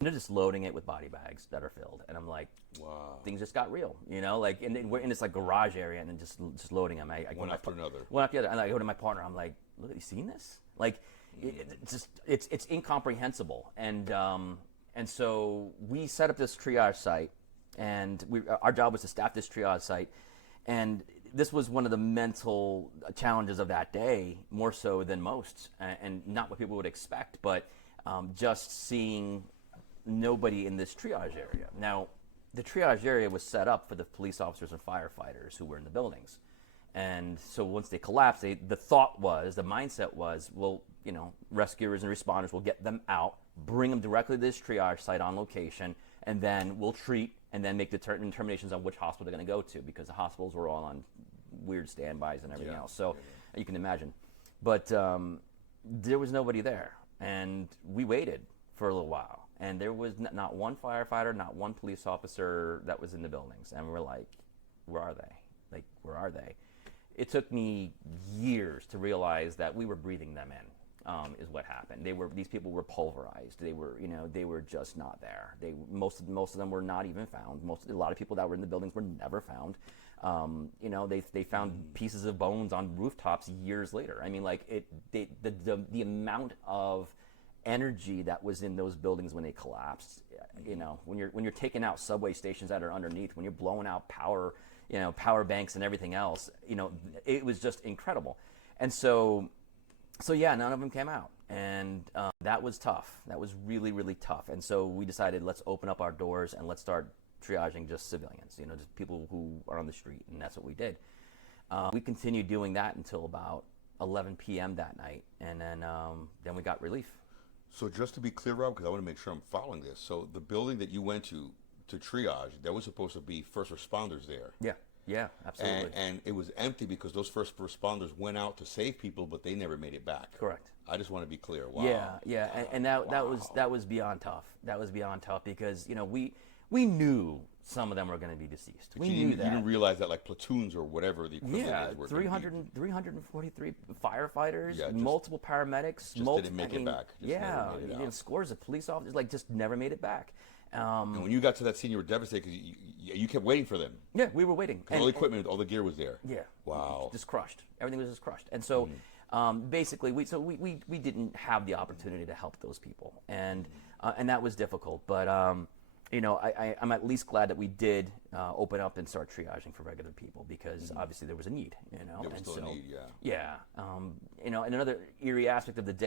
they're just loading it with body bags that are filled, and I'm like, Wow. things just got real, like, and we're in this like garage area, and then just loading them. I go One after another. one after the other, and I go to my partner. I'm like, look, you seen this? Like, it's incomprehensible, and so we set up this triage site, and our job was to staff this triage site, and this was one of the mental challenges of that day, more so than most, and not what people would expect, but just seeing nobody in this triage area. Now, the triage area was set up for the police officers and firefighters who were in the buildings. And so once they collapsed, the mindset was, well, rescuers and responders will get them out, bring them directly to this triage site on location, and then we'll treat and then make determinations on which hospital they're going to go to, because the hospitals were all on weird standbys and everything else. So you can imagine. But there was nobody there. And we waited for a little while. And there was not one firefighter, not one police officer that was in the buildings. And we're like, where are they? Like, where are they? It took me years to realize that we were breathing them in, is what happened. These people were pulverized. They were just not there. Most of them were not even found. A lot of people that were in the buildings were never found. They found pieces of bones on rooftops years later. I mean, like the amount of energy that was in those buildings when they collapsed. When you're taking out subway stations that are underneath, when you're blowing out power banks and everything else, it was just incredible. And so yeah, none of them came out, and that was tough. That was really, really tough. And so we decided, let's open up our doors and let's start triaging just civilians, just people who are on the street, and that's what we did. We continued doing that until about 11 p.m. that night, and then we got relief. So just to be clear, Rob, because I want to make sure I'm following this. So the building that you went to triage, there was supposed to be first responders there. Yeah, absolutely. And it was empty because those first responders went out to save people, but they never made it back. Correct. I just want to be clear. Wow. Yeah, and that was beyond tough. That was beyond tough because we knew some of them were going to be deceased. But we you knew that. You didn't realize that, like, platoons or whatever the equivalent Yeah, is were 343 firefighters, multiple paramedics, didn't make it back. Never made it out. Scores of police officers, just never made it back. And when you got to that scene, you were devastated because you kept waiting for them. Yeah, we were waiting. All the equipment, all the gear was there. Yeah. Wow. Just crushed. Everything was just crushed. And so, basically, we didn't have the opportunity to help those people, and that was difficult. But I'm at least glad that we did open up and start triaging for regular people, because obviously there was a need. There was still a need. Yeah. And another eerie aspect of the day